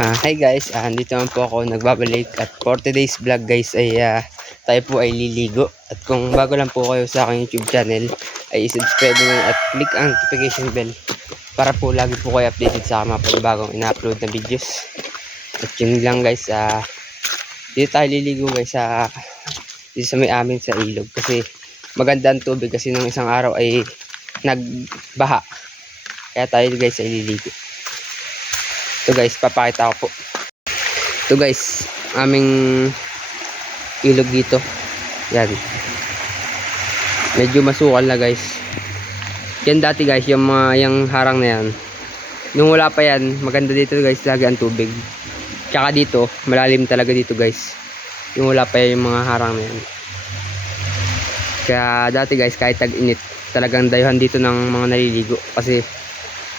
Ah, hi guys, ah, dito naman po ako. Nagbabalik at for today's vlog guys ay ah, tayo po ay liligo. At kung bago lang po kayo sa aking YouTube channel ay subscribe na at click ang notification bell para po lagi po kayo updated sa mga panibagong ina-upload na videos. At yun lang guys, ah, dito tayo liligo guys sa dito sa may amin sa ilog. Kasi maganda ang tubig kasi nung isang araw ay nagbaha. Kaya tayo guys ay liligo ito guys, papakita ko po. Ito guys, aming ilog dito. Yan. Medyo masukal na guys. Yan dati guys, yung mga yung harang na yan. Nung wala pa yan, maganda dito guys, lagi ang tubig. Tsaka dito, malalim talaga dito guys. Yung wala pa yan, yung mga harang na yan. Kaya dati guys, kahit tag-init, talagang dayuhan dito ng mga naliligo. Kasi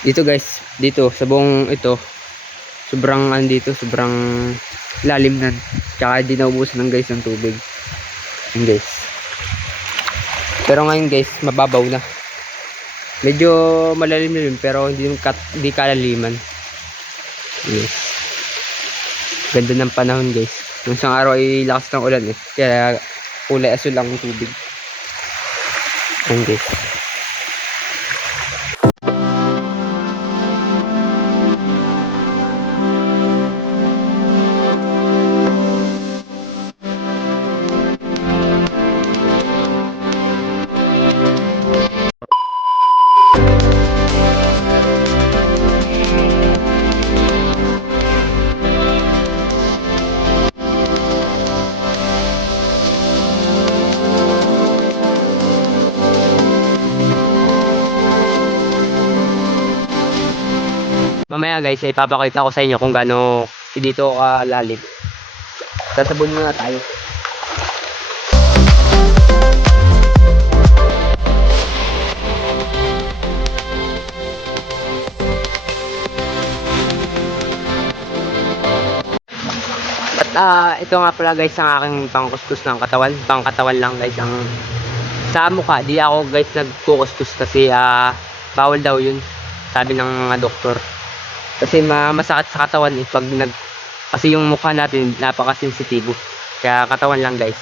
dito guys, dito sa buong ito, sobrang ano dito, sobrang lalim nan. Tsaka di naubusan ng guys ng tubig. Yun guys. Pero ngayon guys, mababaw na. Medyo malalim na rin pero hindi kat, hindi kalaliman. Yes. Ganda ng panahon guys. Nung isang araw ay lakas ng ulan eh. Kaya kulay asul ang tubig. Yun guys. Mamaya guys, ay papakita ko sa inyo kung gaano dito kalalim. Sasabon muna tayo. At ah, ito nga pala guys ang aking pangkuskus ng katawan. Pangkatawan lang guys ang sa mukha. Di ako guys nagkukuskus kasi ah, bawal daw yun. Sabi ng mga doktor. Kasi ma masakit sa katawan eh pag nag kasi yung mukha natin napaka-sensitibo. Kaya katawan lang guys.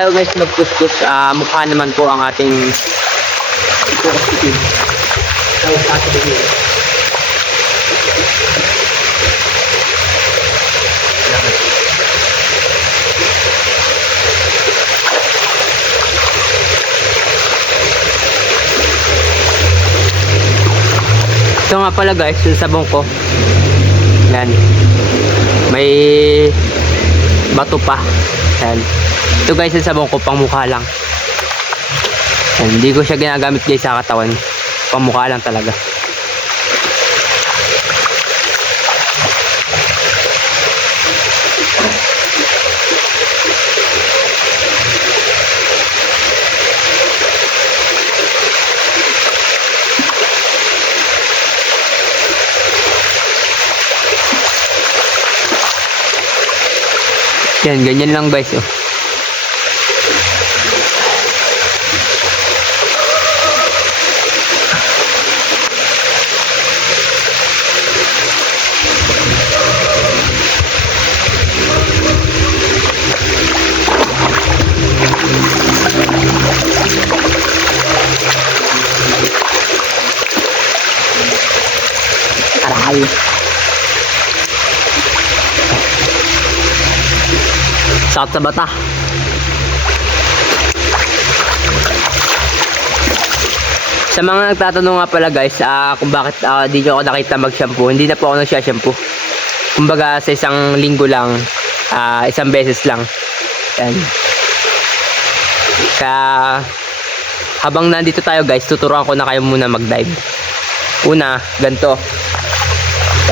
Tayo guys magkuskus. Ah, mukha naman po ang ating. Ito nga pala guys, yung sabong ko. Yan. May bato pa. Yan. Ito guys, yung sabong ko pang mukha lang. Yan. Hindi ko siya ginagamit guys sa katawan. Pang mukha lang talaga. Yan, ganyan lang guys. Oh. Sakit sa bata. Sa mga nagtatanong nga pala guys, ah, kung bakit ah, di ako nakita mag-shampoo, hindi na po ako nagsha-shampoo. Kumbaga sa isang linggo lang, ah, isang beses lang. Yan. Kaya habang nandito tayo guys, tuturuan ko na kayo muna mag-dive. Una, ganito.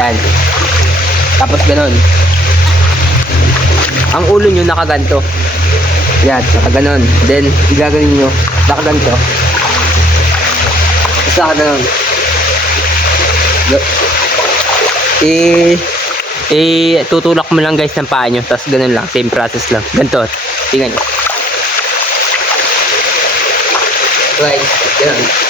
Yan. Tapos ganon. Ang ulo nyo nakaganto. Yan, saka ganon. Then, igaganon nyo. Nakaganto. Saka ganon. Ga- I, i, tutulak mo lang guys ng paa nyo. Tapos ganun lang. Same process lang. Ganito. Tingnan nyo. Guys, ganun.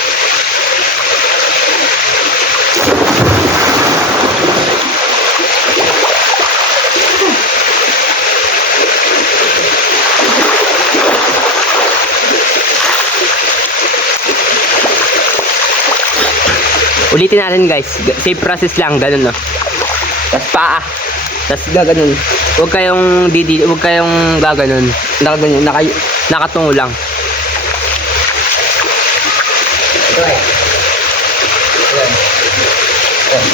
Ulitin natin guys. Same process lang, ganun no. Tapos paa. Tapos gaganon. Huwag kayong didi, huwag kayong gaganon. Nakaganyan, naka, nakatungo lang. Ito eh. Yan. Yan.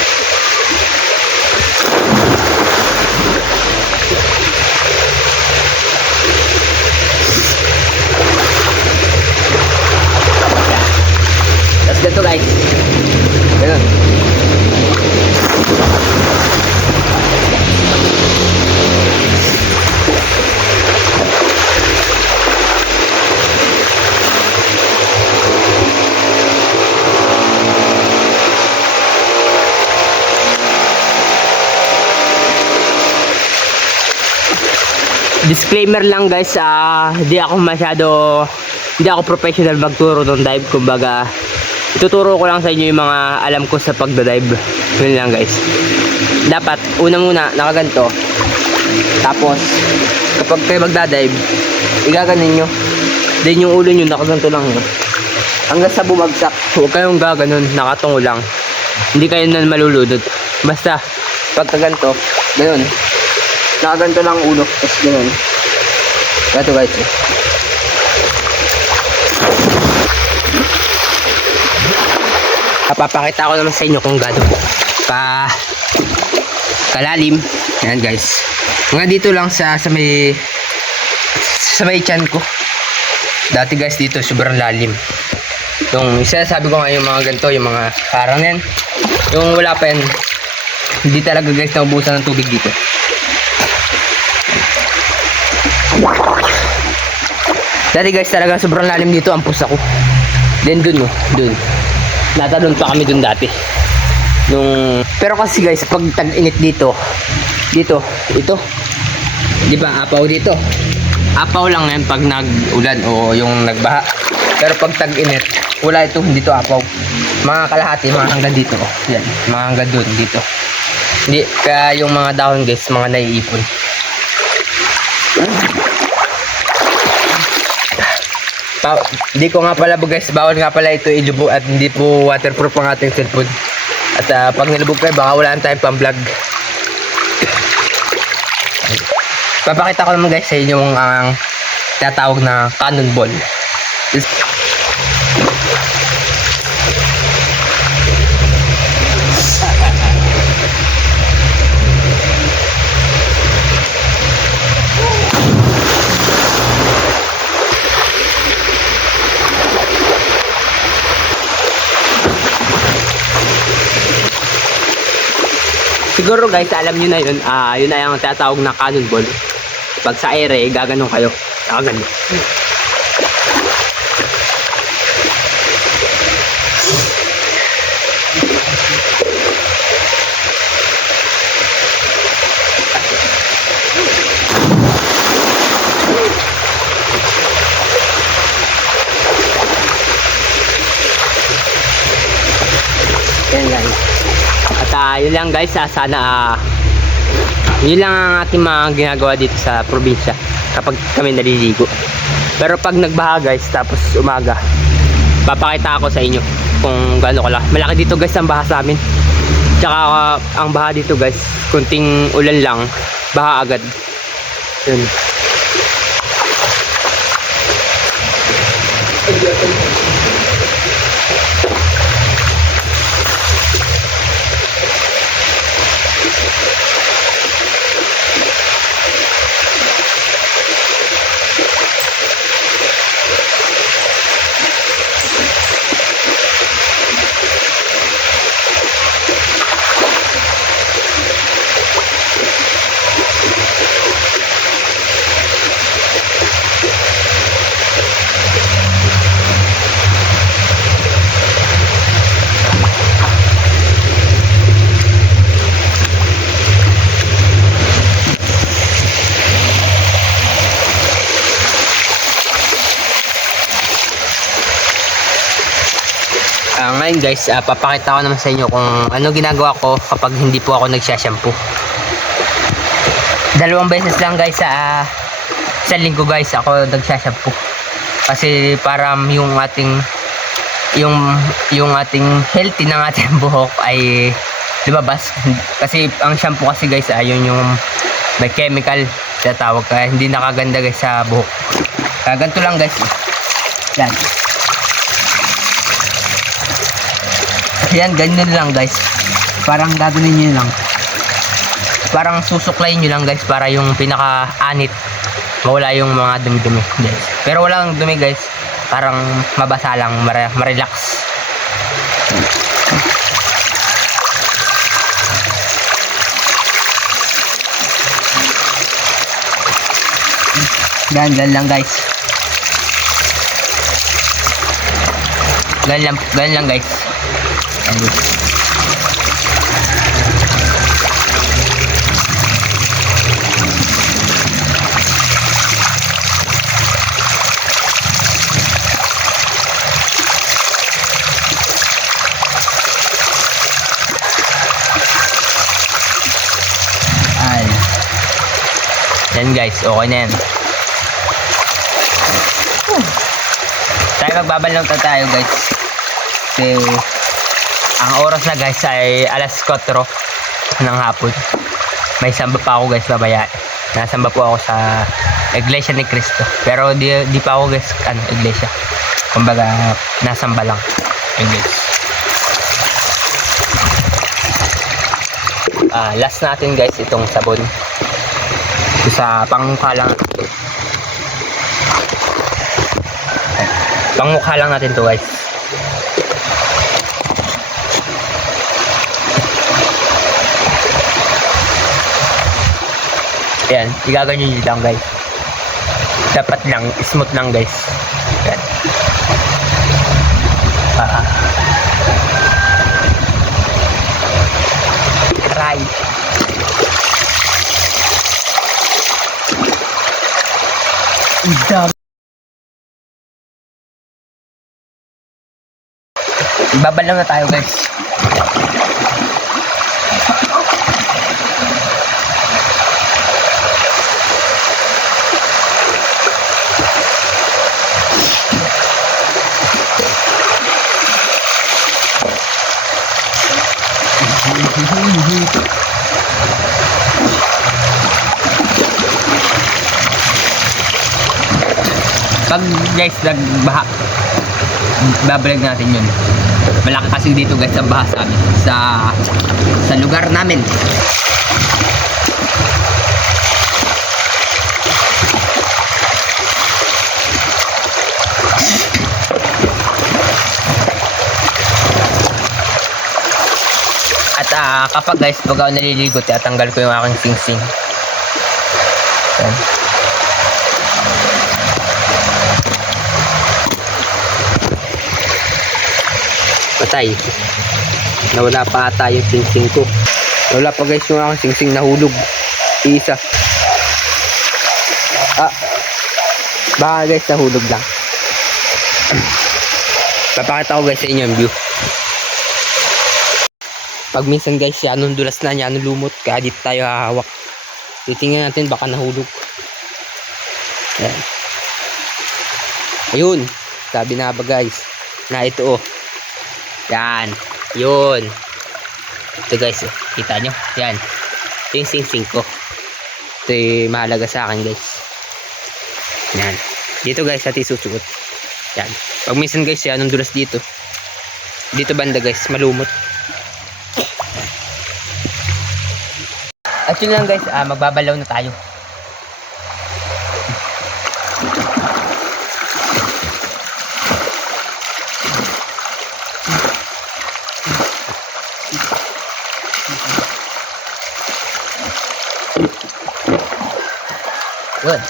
Tapos ganito guys. Disclaimer lang guys, ah, hindi ako masyado, hindi ako professional magturo ng dive. Kumbaga, ituturo ko lang sa inyo yung mga alam ko sa pagdadive. Yun lang guys. Dapat, una muna, nakaganto. Tapos, kapag kayo magdadive, igaganon nyo. Then yung ulo nyo, nakaganto lang. No? Hanggang sa bumagsak, huwag kayong gaganon, nakatungo lang. Hindi kayo na malulunod. Basta, pagka ganito, ganun. Nakaganto lang ang ulo, tapos ganun. Ito guys. eh. Papapakita ko naman sa inyo kung gaano ka kalalim. Ayan guys. Mga dito lang sa sa may sa may chan ko. Dati guys dito sobrang lalim. Yung sinasabi ko nga yung mga ganito, yung mga parang yan. Yung wala pa yan. Hindi talaga guys naubusan ng tubig dito. Dati guys talaga sobrang lalim dito ang pusa ko. Then dun no, dun. Natalon pa kami dun dati. Nung pero kasi guys pag tag-init dito, dito, ito. Di ba apaw dito? Apaw lang yan pag nag-ulan o yung nagbaha. Pero pag tag-init, wala ito, hindi to apaw. Mga kalahati, mga hanggang dito. Yan, mga hanggang dun, dito. Hindi, kaya yung mga dahon guys, mga naiipon. Pa, hindi ko nga pala guys, bawal nga pala ito ilubog at hindi po waterproof ang ating cellphone. At ah, pag nilubog kayo, baka wala tayong pang vlog. Papakita ko naman guys sa inyo ang ang tatawag na cannonball. Is- Siguro guys, alam nyo na yun, ah yun na yung tatawag na cannonball. Pag sa ere, gaganon kayo. Gaganon. Yan guys. At ah, yun lang guys, ah, sana ah, yun lang ang ating mga ginagawa dito sa probinsya kapag kami naliligo. Pero pag nagbaha guys, tapos umaga, papakita ako sa inyo kung gaano kala. Malaki dito guys ang baha sa amin. Tsaka ah, ang baha dito guys, kunting ulan lang, baha agad. Yun. Ngayon guys, ah, papakita ko naman sa inyo kung ano ginagawa ko kapag hindi po ako nagsashampoo. Dalawang beses lang guys sa ah, sa linggo guys ako nagsashampoo. Kasi para yung ating yung yung ating healthy ng ating buhok ay lumabas. Kasi ang shampoo kasi guys ayun yung may chemical na tawag kaya hindi nakaganda guys sa buhok. Kaya ganito lang guys. Yan. Yan, ganyan lang guys. Parang gagawin nyo lang. Parang susuklayin nyo lang guys para yung pinaka-anit mawala yung mga dumi-dumi guys. Pero walang dumi guys. Parang mabasa lang, mare- ma-relax. Gan, gan lang guys. Gan lang, gan lang guys. Yan, guys. Ay. Yan guys, okay na yan. Tayo magbabalaw na tayo guys. Kasi ang oras na guys ay alas 4 ng hapon. May samba pa ako guys babaya. Nasamba po ako sa Iglesia ni Cristo. Pero di, di pa ako guys ano, iglesia. Kumbaga nasamba lang. Yun guys. Ah, last natin guys itong sabon. Sa pangmukha lang. Pangmukha lang natin to guys. Ayan, igaganyan nyo lang guys. Dapat lang, smooth lang guys. Ayan. Ah, ah. Try. Dami. Babalaw na tayo guys. Pag guys nagbaha, babalik natin yun. Malaki kasi dito guys ang baha sa amin. Sa, sa lugar namin. Ah, kapag guys, pag ako naliligo, tatanggal ko yung aking sing-sing. Yan. Patay. Nawala pa ata yung sing-sing ko. Nawala pa guys yung aking sing-sing nahulog. Isa. Ah. Baka guys nahulog lang. Papakita ko guys sa inyo yung view. Pag minsan guys, siya anong dulas na niya, anong lumot, kaya dito tayo hahawak. Titingnan natin, baka nahulog. Ayan. Ayun. Sabi na ba guys, na ito oh. Yan. Yun. Ito guys, oh. kita nyo? Yan. Ito yung sing-sing ko. Ito yung mahalaga sa akin guys. Yan. Dito guys, at isusuot. Yan. Pag minsan guys, yan, anong dulas dito. Dito banda guys, malumot. At lang guys, ah, magbabalaw na tayo. Yun.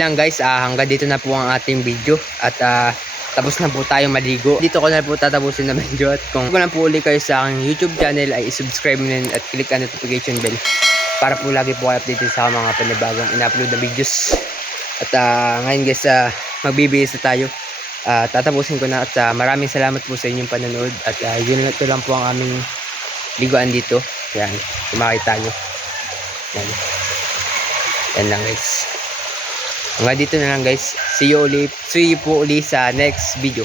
lang guys, ah, hanggang dito na po ang ating video at ah, tapos na po tayo maligo. Dito ko na po tatapusin na medyo at kung wala po ulit kayo sa aking YouTube channel ay subscribe na at click ang notification bell para po lagi po kayo updated sa mga panibagong in-upload na videos. At uh, ngayon guys, uh, magbibihis na tayo. Uh, tatapusin ko na at uh, maraming salamat po sa inyong panonood at uh, yun lang, ito lang po ang aming liguan dito. Yan, kumakita nyo. Yan. Yan lang guys. Hanggang dito na lang guys. See you ulit. See you po ulit sa next video.